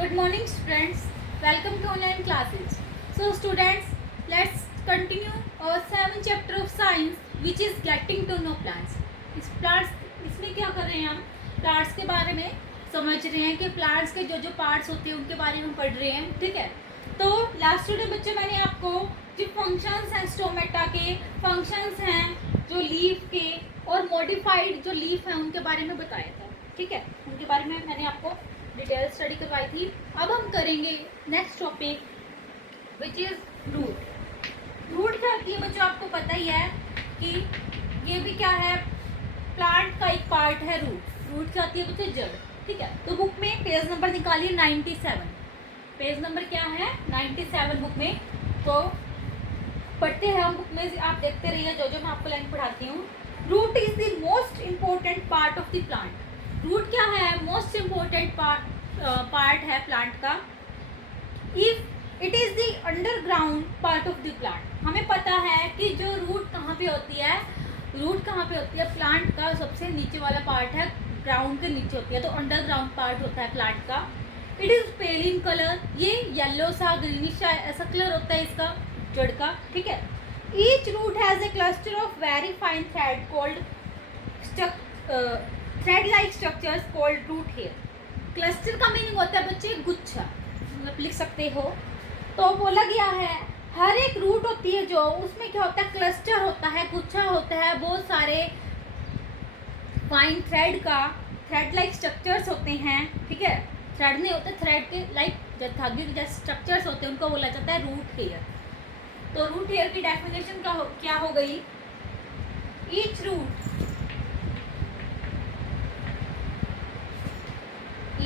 Good morning, students. Welcome to online classes. So, students, let's continue our 7th chapter of science, which is getting to know plants. इसमें क्या कर रहे हैं हम? Plants के बारे में समझ रहे हैं कि प्लांट्स के जो जो पार्ट्स होते हैं उनके बारे में हम पढ़ रहे हैं, ठीक है। तो लास्ट डे बच्चे मैंने आपको जो फंक्शंस हैं स्टोमेटा के, फंक्शंस हैं जो लीफ के और मॉडिफाइड जो लीफ हैं उनके बारे में बताया था, ठीक है। उनके बारे में मैंने आपको डिटेल स्टडी करवाई थी। अब हम करेंगे next topic which is root. Root क्या होती है बच्चों, आपको पता ही है कि ये भी क्या है, प्लांट का एक पार्ट है रूट। रूट क्या होती है बच्चों, जड़, ठीक है। तो बुक में पेज नंबर निकालिए 97। पेज नंबर क्या है 97 बुक में। तो पढ़ते हैं हम बुक में, आप देखते रहिए जो जो मैं आपको लाइन पढ़ाती हूँ। Root is the most important part of the plant. Root क्या है, मोस्ट इम्पोर्टेंट पार्ट है प्लांट का। If it is the underground part of the plant. हमें पता है कि जो रूट कहाँ पे होती है, रूट कहाँ पे होती है, प्लांट का सबसे नीचे वाला पार्ट है, ग्राउंड के नीचे होती है, तो अंडरग्राउंड पार्ट होता है प्लांट का। It is pail in colour, ये येलो सा ग्रीनिश सा ऐसा कलर होता है इसका जड़ का, ठीक है। Each root has a cluster of very fine thread called thread like structures called root hair. Cluster का मीनिंग होता है बच्चे गुच्छा, मतलब लिख सकते हो। तो बोला गया है हर एक रूट होती है जो, उसमें क्या होता है, क्लस्टर होता है, गुच्छा होता है, बहुत सारे फाइन थ्रेड का, थ्रेड लाइक स्ट्रक्चर्स होते हैं, ठीक है। थ्रेड नहीं होते, थ्रेड के लाइक धागे के जैसे स्ट्रक्चर्स होते हैं, उनको बोला जाता है रूट हेयर। तो रूट हेयर की डेफिनेशन क्या हो गई, each root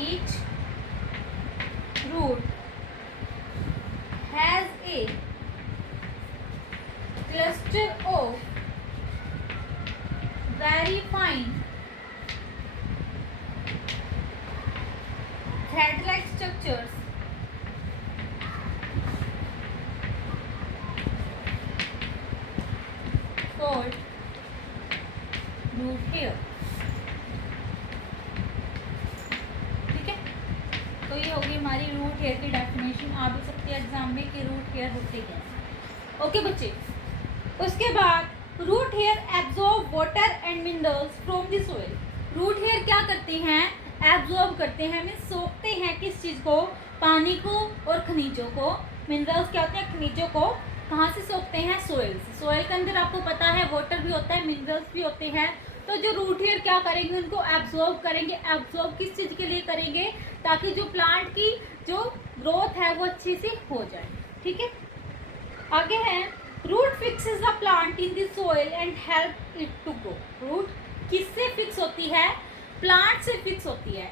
each root has a cluster of very fine thread-like structures called root hair। तो ये होगी हमारी रूट हेयर की डेफिनेशन। आ भी सकती है एग्जाम में कि रूट हेयर होते क्या। ओके बच्चे, उसके बाद root hair absorb water and minerals from the soil. Root hair क्या करते हैं, एब्जॉर्ब करते हैं, मीन्स सोखते हैं किस चीज़ को, पानी को और खनिजों को। मिनरल्स क्या होते हैं, खनिजों को कहाँ से सोखते हैं, सोइल से। सोइल के अंदर आपको पता है वाटर भी होता है, मिनरल्स भी होते हैं। तो जो रूट हेयर क्या करेंगे, उनको एब्जॉर्ब करेंगे। एब्जॉर्ब किस चीज़ के लिए करेंगे, ताकि जो प्लांट की जो ग्रोथ है वो अच्छे से हो जाए, ठीक है। आगे है root fixes the plant in the soil and help it to grow. Root किससे फिक्स होती है, प्लांट से फिक्स होती है।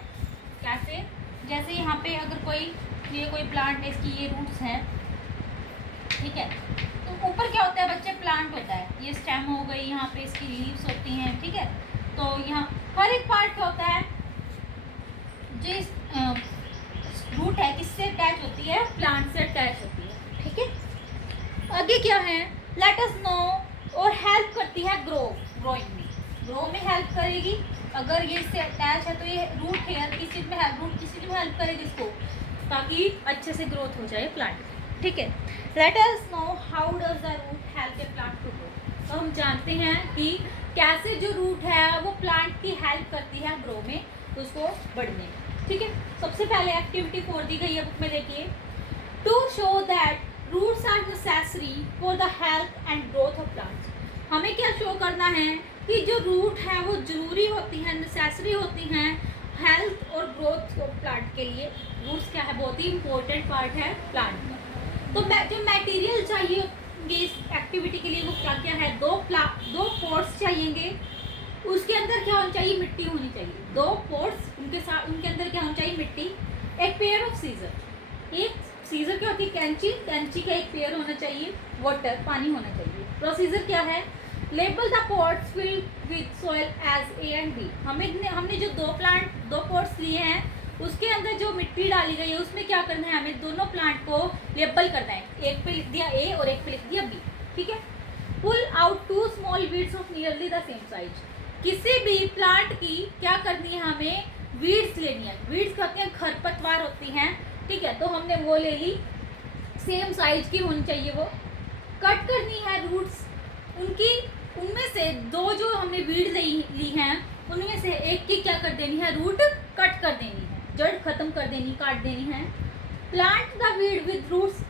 कैसे, जैसे यहाँ पे अगर कोई प्लांट है, इसकी ये रूट्स हैं, ठीक है। तो ऊपर क्या होता है बच्चे, प्लांट होता है, ये स्टेम हो गई, यहाँ पे इसकी लीव्स होती हैं, ठीक है। तो यहाँ हर एक पार्ट क्या होता है, जो रूट है किससे अटैच होती है, प्लांट से अटैच होती है, ठीक है। आगे क्या है, लेट अस नो, और हेल्प करती है ग्रोइंग में। ग्रो में हेल्प करेगी, अगर ये इससे अटैच है तो ये रूट हेयर किस चीज़ में हेल्प करेगी इसको, ताकि अच्छे से ग्रोथ हो जाए प्लांट, ठीक है। Let us know how does the root help a plant to grow. तो हम जानते हैं कि कैसे जो रूट है वो प्लांट की हेल्प करती है ग्रो में, उसको बढ़ने, ठीक है। सबसे पहले एक्टिविटी 4 दी गई है बुक में, देखिए। To show that roots are necessary for the health and growth of plants. हमें क्या शो करना है कि जो रूट है वो जरूरी होती हैं, नेसेसरी होती हैं हेल्थ और ग्रोथ ऑफ प्लांट के लिए। रूट्स क्या है, बहुत ही इंपॉर्टेंट पार्ट है प्लांट का। तो जो मटेरियल चाहिए इस एक्टिविटी के लिए वो क्या क्या है, दो पोर्ट्स चाहिएंगे, उसके अंदर क्या होनी चाहिए, मिट्टी होनी चाहिए। 2 पोर्ट्स, उनके अंदर क्या होनी चाहिए, मिट्टी। एक पेयर ऑफ सीजर, एक सीजर क्या होती है, कैंची का एक पेयर होना चाहिए। वाटर, पानी होना चाहिए। प्रोसीजर क्या है, label the pots filled with soil as A and B. हमने जो 2 पोर्ट्स लिए हैं, उसके अंदर जो मिट्टी डाली गई है उसमें क्या करना है, हमें दोनों प्लांट को लेबल करना है। एक पे लिख दिया ए और एक पे लिख दिया बी, ठीक है। Pull out 2 small weeds of nearly the same size. किसी भी प्लांट की क्या करनी है, हमें वीड्स लेनी है। वीड्स कहते हैं खरपतवार होती हैं, ठीक है, तो हमने वो ले ली, सेम साइज की होनी चाहिए वो। कट करनी है रूट्स उनकी, उनमें से दो जो हमने वीड ली हैं उनमें से एक की क्या कर देनी है, रूट कट कर देनी है, जड़ खत्म कर देनी, काट देनी है। Plant the weed with roots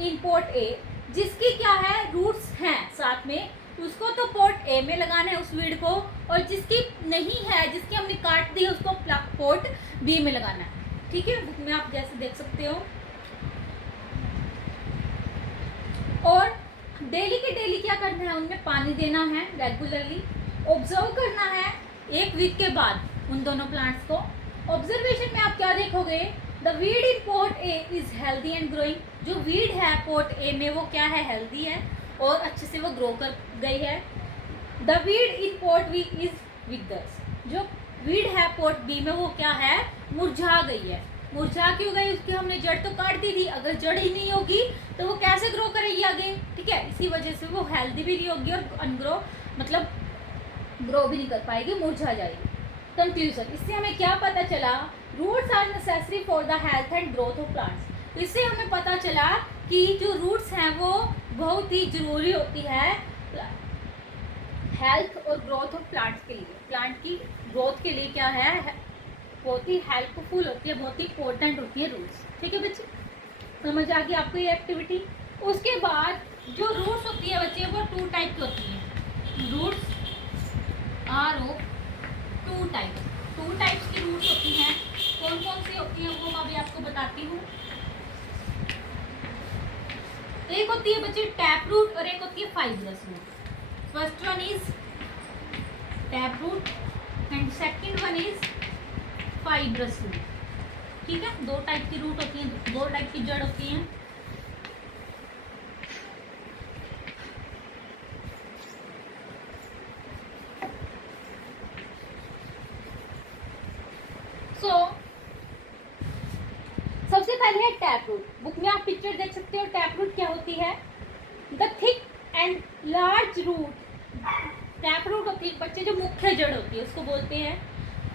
in pot A, जिसकी क्या है रूट्स हैं साथ में, उसको तो पॉट ए में लगाना है उस वीड को, और जिसकी नहीं है, जिसकी हमने काट दी है, उसको पॉट बी में लगाना है। ठीक है, बुक में आप जैसे देख सकते हो। और डेली के डेली क्या करना है, उनमें पानी देना है रेगुलरली। ऑब्जर्व करना है एक वीक के बाद उन दोनों प्लांट्स को। ऑब्जर्वेशन में आप क्या देखोगे, the weed in pot A is healthy and growing. जो वीड है पॉट ए में वो क्या है, हेल्दी है और अच्छे से वो ग्रो कर गई है। The weed in pot B is withers. जो वीड है पॉट बी में वो क्या है, मुरझा गई है। मुरझा क्यों गई, उसकी हमने जड़ तो काट दी थी, अगर जड़ ही नहीं होगी तो वो कैसे ग्रो करेगी आगे। ठीक है, इसी वजह से वो हेल्दी भी नहीं होगी और अनग्रो मतलब ग्रो भी नहीं कर पाएगी, मुरझा जाएगी। कंक्लूजन, इससे हमें क्या पता चला, roots are necessary for the health and growth of plants. इससे हमें पता चला कि जो रूट्स हैं वो बहुत ही जरूरी होती है हेल्थ और ग्रोथ ऑफ प्लांट्स के लिए। प्लांट की ग्रोथ के लिए क्या है, बहुत ही हेल्पफुल होती है, बहुत ही इंपॉर्टेंट होती है रूट्स। ठीक है बच्चे, समझ आ गई आपको ये एक्टिविटी। उसके बाद जो रूट्स होती है बच्चे वो 2 टाइप की होती हैं। Roots are of 2 types. 2 types की रूट्स होती हैं। कौन कौन सी होती हैं वो मैं अभी आपको बताती हूँ। एक होती है बच्चे टैप रूट और एक होती है fibrous root. First one is tap root and second one is fibrous root. ठीक है, 2 टाइप की रूट होती हैं, 2 टाइप की जड़ होती हैं। सबसे पहले है टैप रूट। बुक में आप पिक्चर देख सकते हो। टैप रूट क्या होती है, the thick and large root. Tap root होती है बच्चे जो मुख्य जड़ होती है उसको बोलते हैं।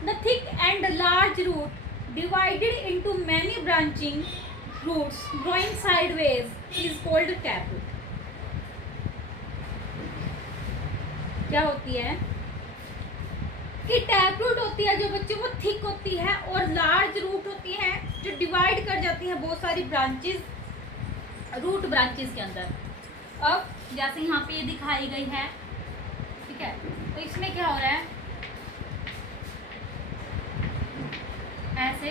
The thick and large root divided into many branching roots growing sideways is called tap root. क्या होती है कि टैप रूट होती है जो बच्चे वो थिक होती है, और लार्ज रूट होती है जो डिवाइड कर जाती है बहुत सारी ब्रांचेस, रूट ब्रांचेस के अंदर। अब जैसे यहाँ पे ये दिखाई गई है, ठीक है, तो इसमें क्या हो रहा है, ऐसे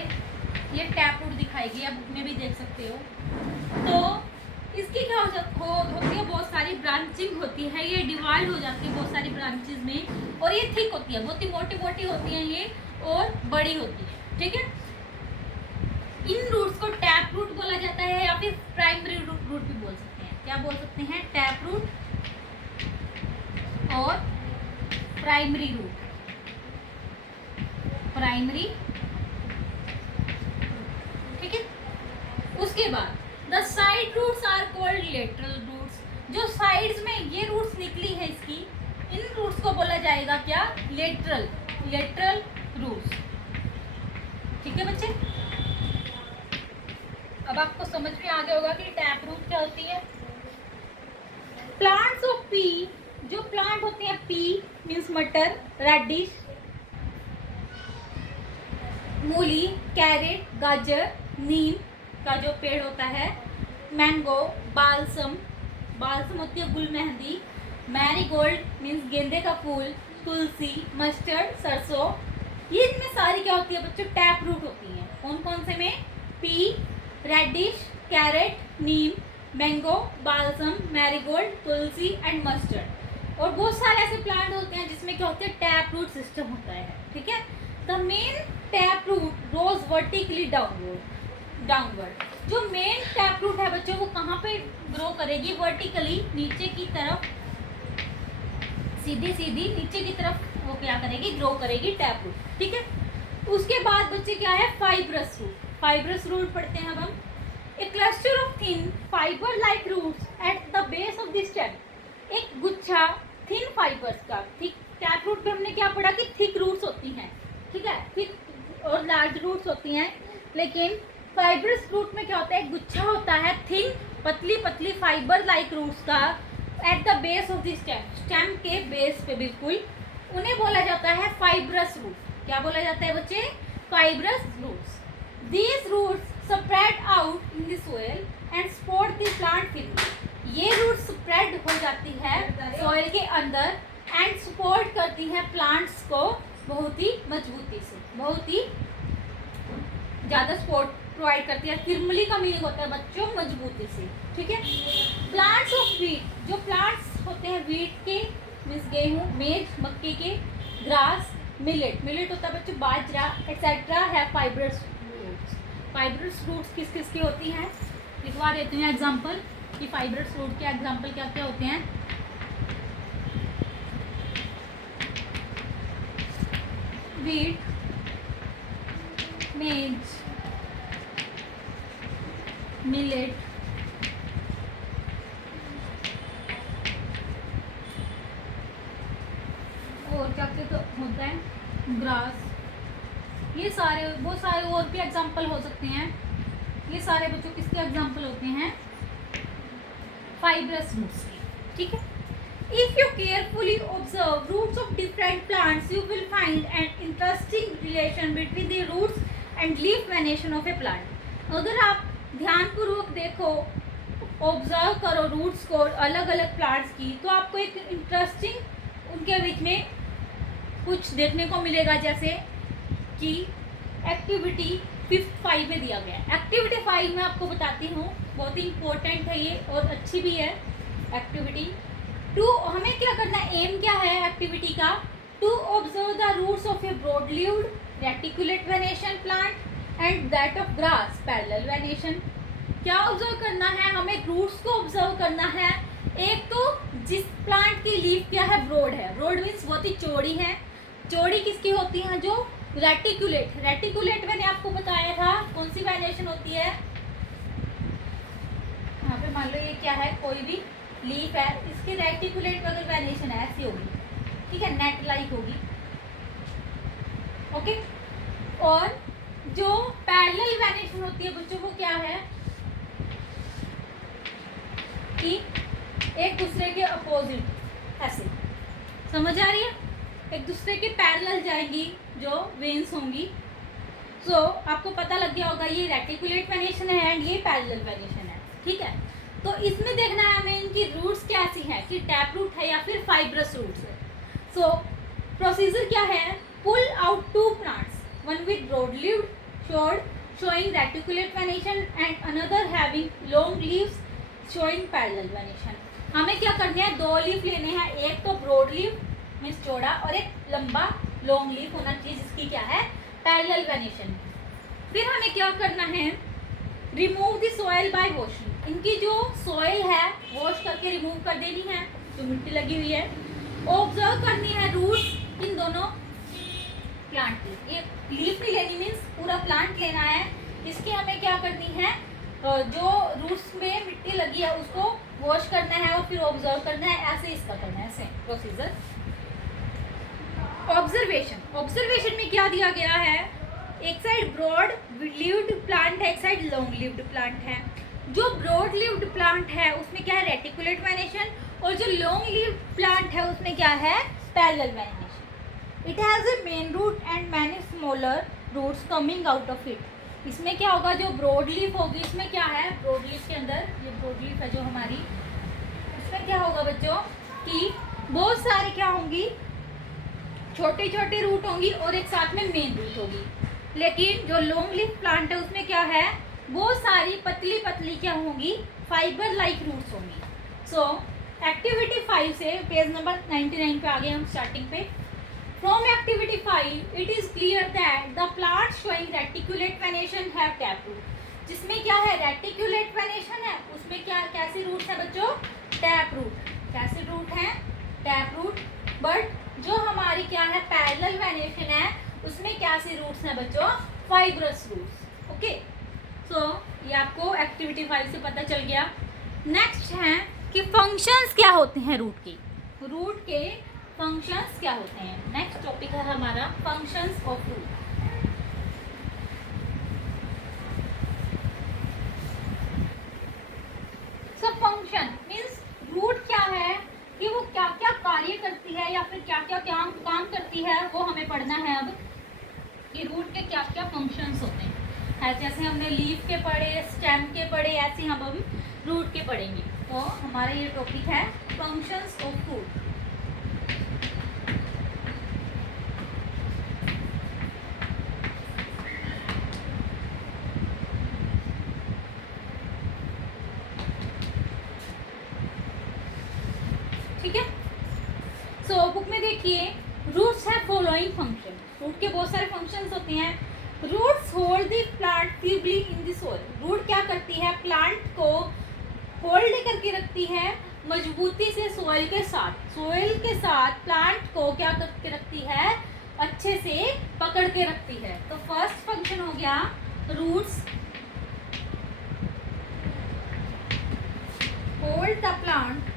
ये टैप रूट दिखाई गई, आप बुक में भी देख सकते हो। तो इसकी क्या होती है, बहुत सारी ब्रांचिंग होती है, ये डिवाइड हो जाती है बहुत सारी ब्रांचेस में, और ये थिक होती है, बहुत ही मोटी मोटी होती हैं ये, और बड़ी होती है। ठीक है, इन रूट्स को टैप रूट बोला जाता है या फिर प्राइमरी रूट भी बोल सकते हैं। क्या बोल सकते हैं, टैप रूट और प्राइमरी रूट। प्राइमरी, ठीक है। उसके बाद the side roots are called lateral roots. जो साइड्स में ये रूट्स निकली है इसकी, इन रूट्स को बोला जाएगा क्या, लेटरल, लेटरल रूट्स। ठीक है बच्चे, अब आपको समझ में आ गया होगा कि टैप रूट क्या होती है। प्लांट्स ऑफ पी, जो प्लांट होते हैं पी मीन्स मटर, रेडिश, मूली, कैरेट, गाजर, नीम का जो पेड़ होता है, मैंगो, बालसम, बालसम होती है गुल मेहंदी, मैरीगोल्ड मीन्स गेंदे का फूल, तुलसी, मस्टर्ड, सरसों, ये इनमें सारी क्या होती है बच्चों, टैप रूट होती हैं। कौन कौन से में, pea, radish, carrot, neem, mango, balsam, marigold, tulsi and mustard. और बहुत सारे ऐसे प्लांट होते हैं जिसमें क्या होता है, टैप रूट सिस्टम होता है। ठीक है, the main tap root grows vertically downward. जो मेन टैप रूट है बच्चों वो कहाँ पे ग्रो करेगी, वर्टिकली, नीचे की तरफ, सीधी सीधी नीचे की तरफ वो क्या करेगी, ग्रो करेगी टैप रूट। ठीक है, उसके बाद बच्चे क्या है, फाइब्रस रूट। फाइब्रस रूट पढ़ते हैं अब हम। A cluster of thin fibre like roots at the base of the stem. एक गुच्छा थिन फाइबर्स का, थिक, टैप रूट पे हमने क्या पढ़ा कि थिक रूट्स होती हैं, ठीक है, थिक और लार्ज रूट्स होती हैं, लेकिन फाइब्रस रूट में क्या होता है, एक गुच्छा होता है थिन पतली पतली फाइबर लाइक रूट्स का eight the base of the stem, stem के बेस पे बिल्कुल, उन्हें बोला जाता है फाइब्रस रूट। क्या बोला जाता है बच्चे? Fibrous roots. These roots spread out in the soil and support the plant firmly. ये रूट स्प्रेड हो जाती है सॉइल के अंदर एंड सपोर्ट करती है प्लांट्स को बहुत ही मजबूती से, बहुत ही ज़्यादा सपोर्ट प्रोवाइड करती है। फिर्मली का मीनिंग होता है बच्चों मजबूती से, ठीक है। प्लांट्स ऑफ वीट, जो प्लांट्स होते हैं वीट के, मीन्स गेहूँ, मेज, मक्के के, ग्रास, मिलेट, मिलेट होता है बच्चों बाजरा एक्सेट्रा, है फाइब्रस रूट्स। फाइब्रस रूट्स किस किस की होती हैं, लिखवा देती हूँ एग्जाम्पल कि फाइब्रस रूट के एग्जाम्पल क्या क्या होते हैं। वीट, मेज, मिलेट, और क्या क्या तो होता है, ग्रास, ये सारे बहुत सारे और भी एग्जाम्पल हो सकते हैं। ये सारे बच्चों किसके एग्जाम्पल होते हैं? फाइब्रस रूट्स के, ठीक है। If you carefully observe roots of different plants, you will find an interesting relation between the roots and leaf venation of a plant. अगर आप ध्यानपूर्वक देखो, ऑब्जर्व करो रूट्स को अलग अलग प्लांट्स की, तो आपको एक इंटरेस्टिंग उनके बीच में कुछ देखने को मिलेगा, जैसे कि एक्टिविटी 5 में दिया गया है। एक्टिविटी 5 में आपको बताती हूँ, बहुत ही इंपॉर्टेंट है ये और अच्छी भी है। एक्टिविटी 2, हमें क्या करना है, एम क्या है एक्टिविटी का? To observe the roots of a broad leaved reticulate venation plant and that of grass parallel venation. क्या ऑब्जर्व करना है हमें? रूट्स को ऑब्जर्व करना है। एक तो जिस प्लांट की लीफ क्या है, ब्रॉड है, ब्रॉड मीन्स बहुत ही चौड़ी है। चौड़ी किसकी होती है? जो रेटिकुलेट, रेटिकुलेट मैंने आपको बताया था कौन सी वेनेशन होती है। यहाँ पे मान लो ये क्या है, कोई भी लीफ है, इसके रेटिकुलेट में अगर वेनेशन है ऐसी होगी, ठीक है, नेट लाइक होगी, ओके। और जो पैरेलल वेनेशन होती है बच्चों को क्या है कि एक दूसरे के अपोजिट, ऐसे समझ आ रही है, एक दूसरे के पैरेलल जाएंगी जो वेन्स होंगी। सो आपको पता लग गया होगा ये रेटिकुलेट वेनेशन है एंड ये पैरेलल वेनेशन है, ठीक है। तो इसमें देखना है हमें इनकी रूट्स कैसी हैं, कि टैप रूट है या फिर फाइब्रस रूट्स है। सो प्रोसीजर क्या है? Pull out 2 plants, one with broad leaved showing reticulate venation and another having long leaves showing parallel venation. हमें क्या करना है? 2 लीफ लेने हैं, एक तो ब्रॉड लीफ मीन्स चौड़ा और एक लंबा लॉन्ग लीफ होना चाहिए जिसकी क्या है, पैरेलल वेनेशन। फिर हमें क्या करना है? Remove the soil by washing. इनकी जो सॉइल है वॉश करके रिमूव कर देनी है, जो मिट्टी लगी हुई है। ऑब्जर्व करनी है रूट्स इन दोनों प्लांट की। ये लीफ नहीं लेनी मीन्स पूरा प्लांट लेना है। इसकी हमें क्या करनी है? जो रूट्स में मिट्टी लगी है उसको वॉश करना है और फिर ऑब्जर्व करना है, ऐसे इसका करना है, सेम प्रोसीजर। ऑब्जर्वेशन, ऑब्जर्वेशन में क्या दिया गया है? एक साइड ब्रॉड लीव्ड प्लांट है, एक साइड लॉन्ग लीव्ड प्लांट है। जो ब्रॉड लीव्ड प्लांट है उसमें क्या है, रेटिकुलेट वेनेशन, और जो लॉन्ग लीव्ड प्लांट है उसमें क्या है, parallel venation. It has a main root and many smaller roots coming out of it. इसमें क्या होगा, जो ब्रॉड लीफ होगी इसमें क्या है, ब्रॉड लीफ के अंदर ये ब्रॉड लीफ है जो हमारी, इसमें क्या होगा बच्चों कि बहुत सारे क्या होंगी, छोटे छोटे रूट होंगी और एक साथ में मेन रूट होगी। लेकिन जो लॉन्ग लीफ प्लांट है उसमें क्या है, बहुत सारी पतली पतली क्या होंगी, फाइबर लाइक रूट्स होंगी। सो एक्टिविटी 5 से पेज नंबर 99 पे आ गए हम स्टार्टिंग पे। From activity 5 it is clear that the plant showing reticulate venation have tap root. जिसमें क्या है, रेटिकुलेट वेनेशन है, उसमें क्या कैसे रूट्स है बच्चों, टैप रूट। कैसे रूट है, टैप रूट। बट जो हमारी क्या है पैरेलल वेनेशन है उसमें कैसे रूट्स हैं बच्चों, फाइब्रस रूट्स। ओके, सो ये आपको एक्टिविटी 5 से पता चल गया। नेक्स्ट है कि फंक्शंस क्या होते हैं रूट के, रूट के फंक्शंस क्या होते हैं। नेक्स्ट टॉपिक है हमारा फंक्शंस ऑफ रूट। या फिर क्या क्या काम करती है वो हमें पढ़ना है अब, कि रूट के क्या क्या फंक्शंस होते हैं। ऐसे जैसे हमने लीफ के पढ़े, स्टेम के पढ़े, ऐसे हम अब रूट के पढ़ेंगे। तो हमारा ये टॉपिक है फंक्शंस ऑफ रूट। ठीक है, सो बुक में देखिए, रूट्स है फॉलोइंग फंक्शन। रूट के बहुत सारे फंक्शंस होते हैं। Roots hold the plant firmly in the soil. Root क्या करती है, प्लांट को होल्ड करके रखती है मजबूती से सॉइल के साथ। सॉइल के साथ प्लांट को क्या करके रखती है, अच्छे से पकड़ के रखती है। तो फर्स्ट फंक्शन हो गया roots hold the plant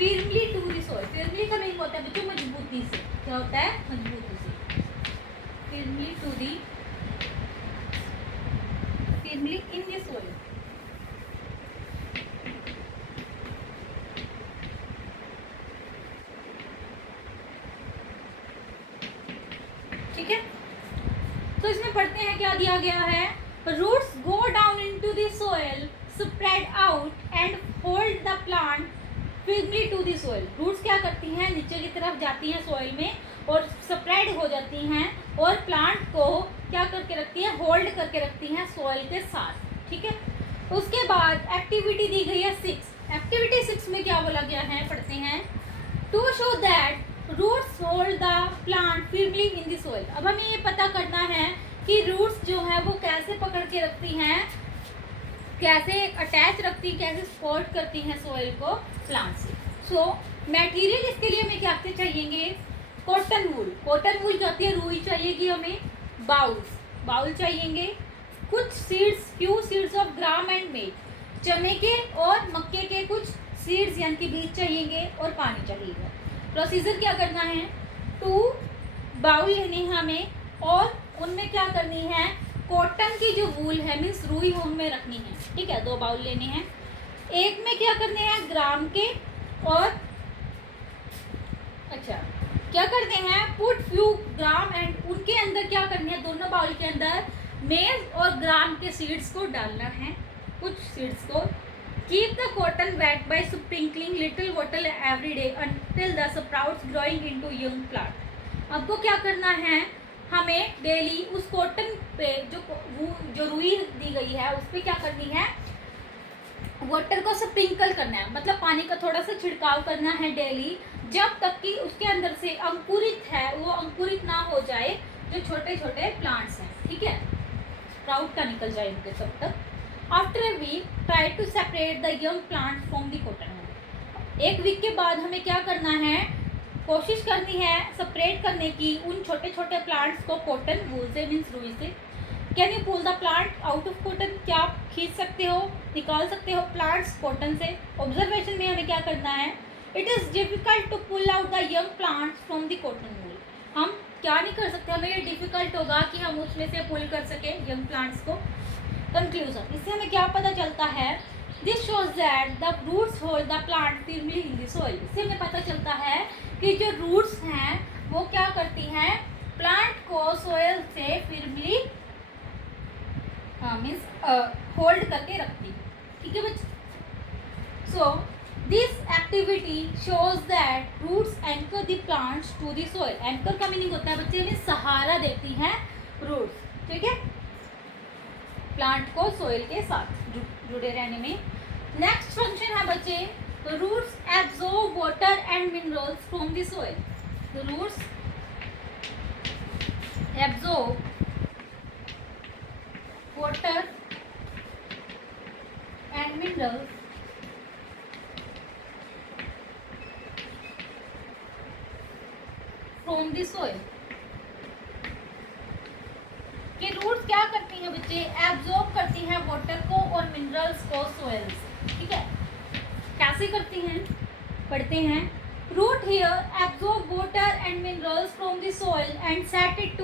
firmly to the soil। firmly का मीनिंग होता है बच्चों मजबूती से। क्या होता है, मजबूती से। firmly to the firmly in the soil। ठीक है, तो इसमें पढ़ते हैं क्या दिया गया है। Roots go down into the soil, spread out and hold the plant firmly to the soil। Roots क्या करती हैं, नीचे की तरफ जाती हैं सॉइल में और स्प्रेड हो जाती हैं और प्लांट को क्या करके रखती है, होल्ड करके रखती हैं सॉइल के साथ। ठीक है, उसके बाद एक्टिविटी दी गई है 6। एक्टिविटी 6 में क्या बोला गया है, पढ़ते हैं। To show that roots hold the plant firmly in the soil। अब हमें ये पता करना है कि रूट्स जो है वो कैसे पकड़ के रखती हैं, कैसे अटैच रखती, कैसे सपोर्ट करती हैं सॉइल को प्लांट से। सो मटेरियल इसके लिए हमें क्या चाहिए, कॉटन वूल। कॉटन वूल क्या होती है, रुई चाहिएगी हमें। बाउल चाहिएंगे। कुछ seeds, few seeds of gram and मेज, चने के और मक्के के कुछ सीड्स यानी कि बीज चाहिएंगे और पानी चाहिएगा। प्रोसीजर क्या करना है, 2 बाउल लेने हैं हमें और उनमें क्या करनी है, कॉटन की जो वूल है मीन्स रुई वो हमें रखनी है। ठीक है, 2 बाउल लेने हैं। एक में क्या करने हैं, ग्राम के और अच्छा क्या करते हैं, पुट फ्यू ग्राम एंड उनके अंदर क्या करनी है, दोनों बाउल के अंदर मेज और ग्राम के सीड्स को डालना है, कुछ सीड्स को। Keep the cotton weight by sprinkling little water every day until the sprouts growing into young plant. आपको क्या करना है, हमें डेली उस कॉटन पे जो रुई दी गई है उस पर क्या करनी है, वाटर को स्प्रिंकल करना है, मतलब पानी का थोड़ा सा छिड़काव करना है डेली, जब तक कि उसके अंदर से अंकुरित है वो अंकुरित ना हो जाए, जो छोटे छोटे प्लांट्स हैं। ठीक है, स्प्राउट का निकल जाए उनके तब तक। After a week try to separate the young plant from the cotton wool. 1 week के बाद हमें क्या करना है, कोशिश करनी है सेपरेट करने की उन छोटे छोटे प्लांट्स को कॉटन वूल से मीन्स रुई से। Can you pull the plant out of cotton, क्या आप खींच सकते हो, निकाल सकते हो प्लांट्स कॉटन से। ऑब्जर्वेशन में हमें क्या करना है, it is difficult to pull out the young plants from the cotton wool. हम क्या नहीं कर सकते, हमें ये डिफिकल्ट होगा कि हम उसमें से पुल कर सकें यंग प्लांट्स को। कंक्लूजन, इससे हमें क्या पता चलता है, this shows that the roots hold the plant firmly in the soil। इससे हमें पता चलता है कि जो रूट्स हैं वो क्या करती हैं, प्लांट को सॉइल से firmly मीन्स होल्ड करके रखती। ठीक है बच्चे, so this activity shows that roots anchor the plants to the soil. Anchor का मीनिंग होता है बच्चे में सहारा देती हैं रूट्स। ठीक है, प्लांट को सॉइल के साथ जुड़े रहने में। नेक्स्ट फंक्शन है बच्चे, the roots absorb water and minerals from the soil. The roots absorb water and minerals from the soil। कि रूट्स क्या करती हैं बच्चे, एब्जॉर्ब करती हैं वाटर को और मिनरल्स को सॉइल से। ठीक है, कैसे करती हैं, पढ़ते हैं। Root here absorb water and minerals from the soil and send it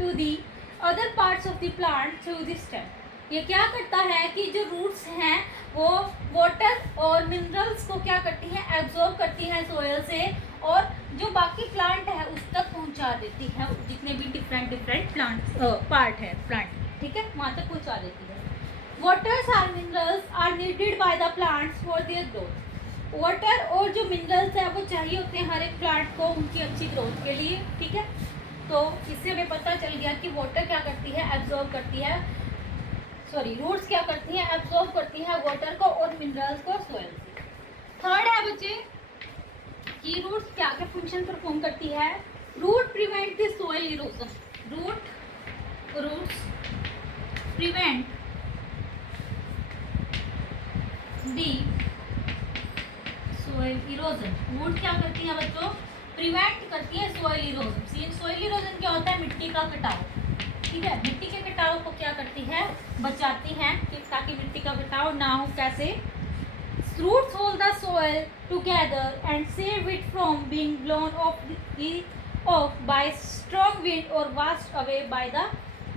to the other parts of the plant through the stem। ये क्या करता है कि जो रूट्स हैं वो वाटर और मिनरल्स को क्या करती हैं, एब्जॉर्ब करती हैं सोयल से, और जो बाकी प्लांट है उस तक पहुंचा देती है, जितने भी डिफरेंट प्लांट पार्ट है प्लांट, ठीक है, वहां तक पहुंचा देती है। वाटर्स और minerals are needed by the plants for their growth. Water और जो मिनरल्स है वो चाहिए होते हैं हर एक प्लांट को उनकी अच्छी ग्रोथ के लिए, ठीक है। तो इससे हमें पता चल गया कि वाटर क्या करती है, एब्जॉर्ब करती है, सॉरी रूट्स क्या करती हैं, एब्जॉर्ब करती हैं वाटर को और मिनरल्स को सोइल से। थर्ड है बच्चे कि रूट्स क्या क्या फंक्शन परफॉर्म करती है। Root prevent the soil erosion. Roots prevent the soil erosion. Root क्या करती है बच्चों, प्रिवेंट करती है सोइल इरोजन। सोइल इरोजन क्या होता है, मिट्टी का कटाव, ठीक है। मिट्टी के कटाव को क्या करती है, बचाती है कि ताकि मिट्टी का कटाव ना हो। कैसे, roots hold the soil together and save it from being blown off by strong wind और washed away by the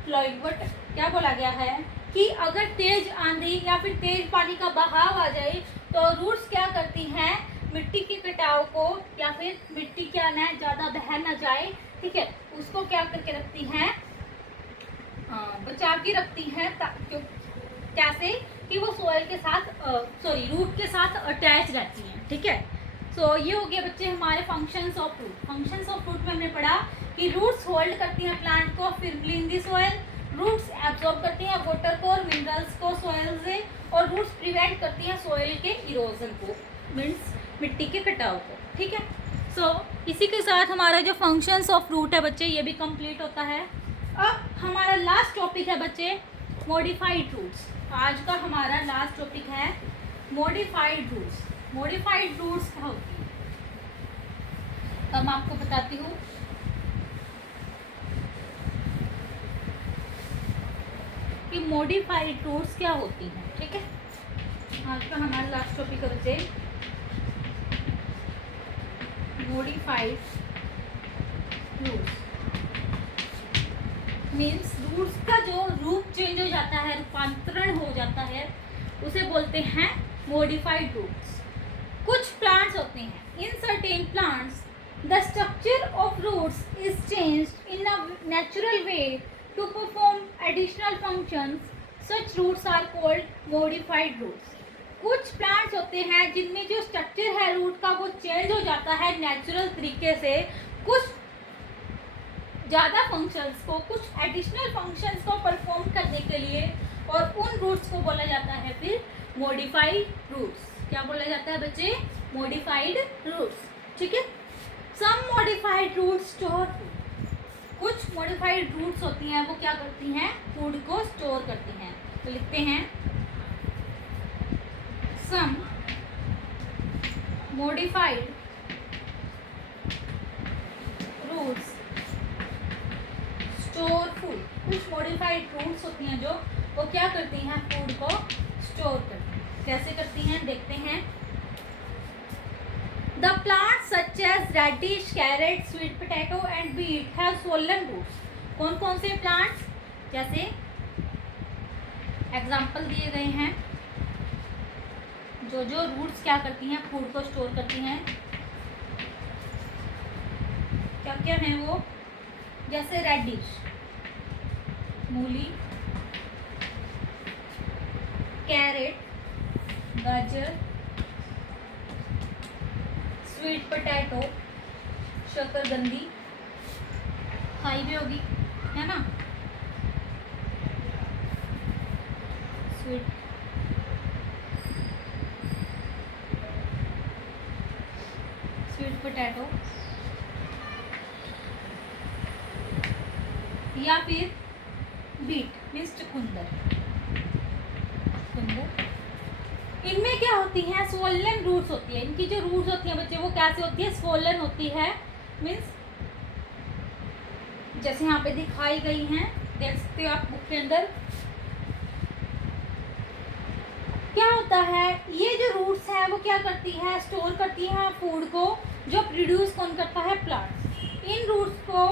flowing water. क्या बोला गया है कि अगर तेज आंधी या फिर तेज पानी का बहाव आ जाए तो रूट्स क्या करती हैं, मिट्टी के कटाव को, या फिर मिट्टी क्या ना ज़्यादा बह ना जाए, ठीक है, उसको क्या करके रखती हैं, बचा के रखती हैं। कैसे कि वो सोइल के साथ रूट के साथ अटैच रहती हैं, ठीक है। सो ये हो गया बच्चे हमारे functions of root. Functions of root में हमने पढ़ा कि रूट्स होल्ड करती हैं प्लांट को फिर्मली इन दी सोइल, रूट्स एब्जॉर्ब करती हैं वाटर को और मिनरल्स को सोइल से, और रूट्स प्रिवेंट करती हैं सोइल के इरोजन को, मीन्स मिट्टी के कटाव को, ठीक है। सो इसी के साथ हमारा जो फंक्शंस ऑफ रूट है बच्चे ये भी कंप्लीट होता है। अब हमारा लास्ट टॉपिक है बच्चे मॉडिफाइड रूट्स। आज का हमारा लास्ट टॉपिक है मॉडिफाइड रूट्स। मॉडिफाइड रूट्स क्या होती है, अब मैं आपको बताती हूँ। कि मॉडिफाइड रूट्स क्या होती हैं, ठीक है। आज का हमारा लास्ट टॉपिक है बच्चे मॉडिफाइड रूट्स। मीन्स रूट्स का जो रूप चेंज हो जाता है, रूपांतरण हो जाता है, उसे बोलते हैं मॉडिफाइड रूट्स। कुछ प्लांट्स होते हैं, in certain plants the structure of roots is changed in a natural way to perform additional functions. Such roots are called modified roots. कुछ प्लांट्स होते हैं जिनमें जो स्ट्रक्चर है रूट का वो चेंज हो जाता है नेचुरल तरीके से, कुछ ज़्यादा फंक्शंस को, कुछ एडिशनल फंक्शंस को परफॉर्म करने के लिए, और उन रूट्स को बोला जाता है फिर मॉडिफाइड रूट्स। क्या बोला जाता है बच्चे, मॉडिफाइड रूट्स, ठीक है। सम मॉडिफाइड रूट्स स्टोर फूड। कुछ मॉडिफाइड रूट्स होती हैं वो क्या करती हैं, फूड को स्टोर करती हैं। तो लिखते हैं some modified roots store food। कुछ modified roots होती हैं जो वो क्या करती हैं, फूड को स्टोर करती हैं। कैसे करती हैं देखते हैं। The plants such as radish, carrot, sweet potato and beet have swollen roots। कौन कौन से प्लांट्स, जैसे एग्जाम्पल दिए गए हैं, जो जो रूट्स क्या करती हैं, फूड को स्टोर करती हैं, क्या क्या हैं वो, जैसे रेडिश मूली, कैरेट गाजर, स्वीट पोटैटो शकरकंदी, खाई भी होगी है ना, स्वीट पोटैटो, या फिर बीट मीन्स चुकंदर। इनमें क्या होती हैं, स्वोलन रूट्स होती है। इनकी जो रूट्स होती हैं बच्चे वो कैसे होती है, स्वोलन होती है। मीन्स जैसे यहाँ पे दिखाई गई हैं, देख सकते हो आप बुक के अंदर। क्या होता है, ये जो रूट्स है वो क्या करती है, स्टोर करती है फूड को, जो प्रोड्यूस कौन करता है, प्लांट्स। इन रूट्स को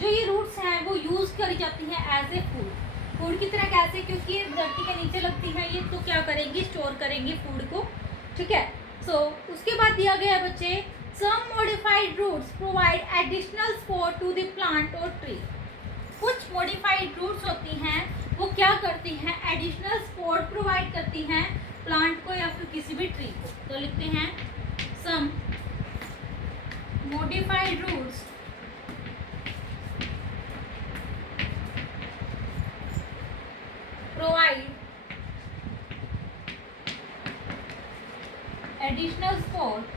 जो ये रूट्स हैं वो यूज़ करी जाती हैं एज ए फूड। फूड की तरह कैसे, क्योंकि ये धरती के नीचे लगती हैं ये, तो क्या करेंगी, स्टोर करेंगी फूड को, ठीक है। सो उसके बाद दिया गया है बच्चे, some modified roots provide additional support to the plant और ट्री। कुछ मॉडिफाइड रूट्स होती हैं वो क्या करती हैं, एडिशनल सपोर्ट प्रोवाइड करती हैं प्लांट को या फिर किसी भी ट्री को। तो लिखते हैं some modified roots provide additional support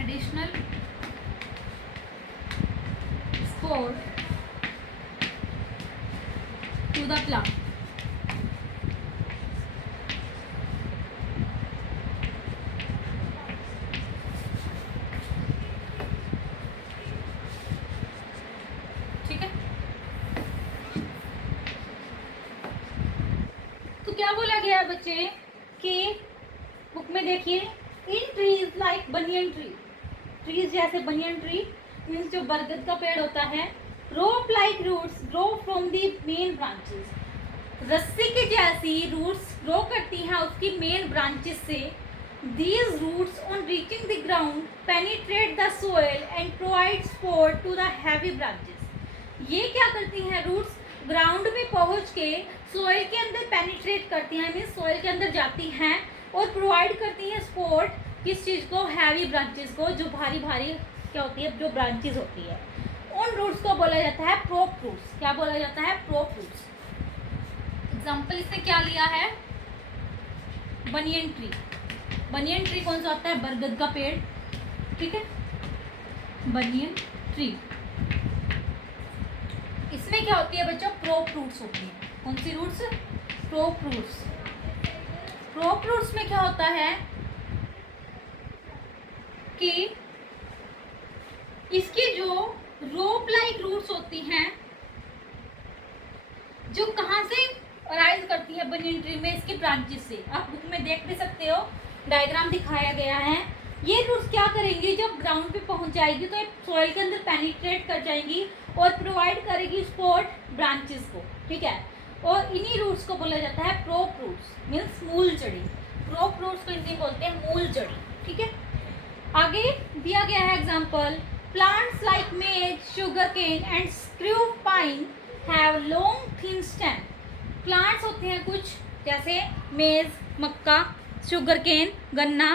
additional support to the plant. ठीक है, तो क्या बोला गया है बच्चे कि बुक में देखिए, in trees like banyan tree, trees जैसे बनियन ट्री मीन्स जो बरगद का पेड़ होता है, rope like roots grow from the main branches, रस्सी की जैसी रूट्स ग्रो करती हैं उसकी मेन ब्रांचेस से। These roots on reaching the ground penetrate the soil and provide support to the heavy branches. ये क्या करती हैं, रूट्स ग्राउंड में पहुंच के सोइल के अंदर पेनिट्रेट करती हैं, मीन्स सोइल के अंदर जाती हैं और प्रोवाइड करती हैं सपोर्ट किस चीज़ को, हैवी ब्रांचेस को, जो भारी भारी क्या होती है, जो ब्रांचेस होती है। उन रूट्स को बोला जाता है प्रोप रूट्स। क्या बोला जाता है, प्रोप रूट्स। एग्जाम्पल इसने क्या लिया है, बनियन ट्री। बनियन ट्री कौन सा होता है, बरगद का पेड़, ठीक है, बनियन ट्री। इसमें क्या होती है बच्चों, प्रोप रूट्स होती हैं। कौन सी roots, prop roots. Prop roots में क्या होता है कि इसकी जो रोप लाइक रूट्स होती हैं, जो कहाँ से राइज करती है बनियन ट्री में, इसके ब्रांचेस से। आप बुक में देख भी सकते हो, डायग्राम दिखाया गया है। ये रूट्स क्या करेंगी, जब ग्राउंड पे पहुंच जाएगी तो एक सॉइल के अंदर पेनिट्रेट कर जाएंगी और प्रोवाइड करेगी सपोर्ट ब्रांचेस को, ठीक है। और इन्हीं रूट्स को बोला जाता है प्रोप रूट्स, मीन्स मूल जड़ी। प्रोप रूट्स को हिंदी बोलते हैं मूल जड़ी, ठीक है। आगे दिया गया है example, plants like maize, sugar cane and screw pine have long thin stem. Plants होते हैं कुछ जैसे मेज, मक्का, शुगर केन, गन्ना,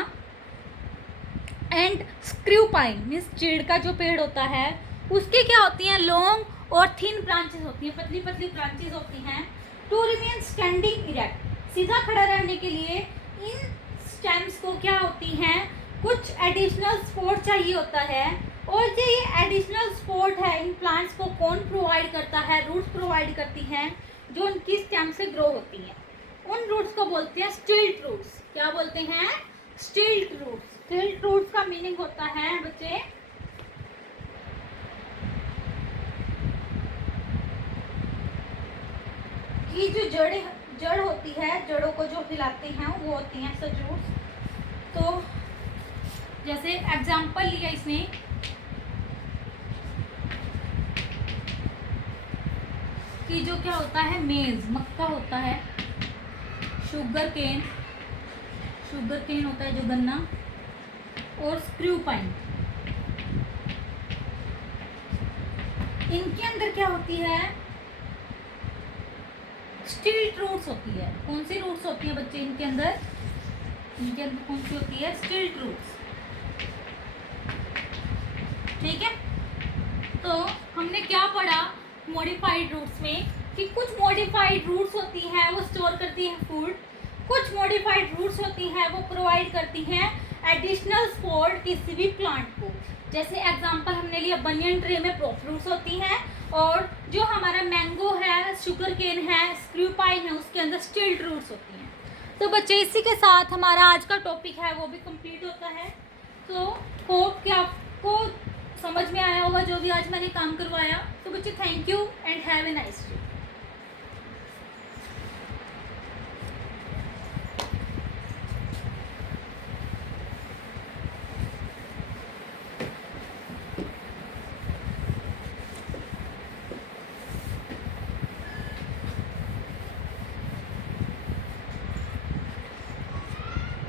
एंड स्क्रू पाइन मीन्स चीड़ का जो पेड़ होता है, उसके क्या होती हैं, लॉन्ग और थिन ब्रांचेस होती हैं, पतली पतली ब्रांचेस होती हैं। टू रिमेन स्टैंडिंग इरेक्ट, सीधा खड़ा रहने के लिए इन स्टेम्स को क्या होती हैं, कुछ एडिशनल सपोर्ट चाहिए होता है। और जो ये एडिशनल सपोर्ट है इन प्लांट्स को कौन प्रोवाइड करता है, रूट्स प्रोवाइड करती हैं जो उनकी स्टेम से ग्रो होती हैं। उन रूट्स को बोलते हैं स्टिल्ट रूट्स। क्या बोलते हैं, स्टिल्ट रूट्स। स्टिल्ट रूट्स का मीनिंग होता है बच्चे कि जो जड़ होती है, जड़ों को जो हिलाते हैं वो होती हैं सच रूट्स। तो जैसे एग्जाम्पल लिया इसने कि जो क्या होता है, मेज, मक्का होता है, शुगर केन होता है जो गन्ना, और स्क्रू पाइन, इनके अंदर क्या होती है, स्टिल्ट रूट्स होती है। कौन सी रूट्स होती है बच्चे इनके अंदर कौन सी होती है, स्टिल्ट रूट्स, ठीक है। तो हमने क्या पढ़ा मॉडिफाइड रूट्स में कि कुछ मॉडिफाइड रूट्स होती हैं वो स्टोर करती हैं फूड, कुछ मॉडिफाइड रूट्स होती हैं वो प्रोवाइड करती हैं एडिशनल सपोर्ट किसी भी प्लांट को। जैसे एग्जांपल हमने लिया बनियन ट्री में प्रोप रूट्स होती हैं, और जो हमारा मैंगो है, शुगर केन है, स्क्रू पाइन है, उसके अंदर स्टिल्ट रूट्स होती हैं। तो बच्चे इसी के साथ हमारा आज का टॉपिक है वो भी कंप्लीट होता है। तो होप कि आपको समझ में आया होगा जो भी आज मैंने काम करवाया। तो बच्चे thank you and have a nice day.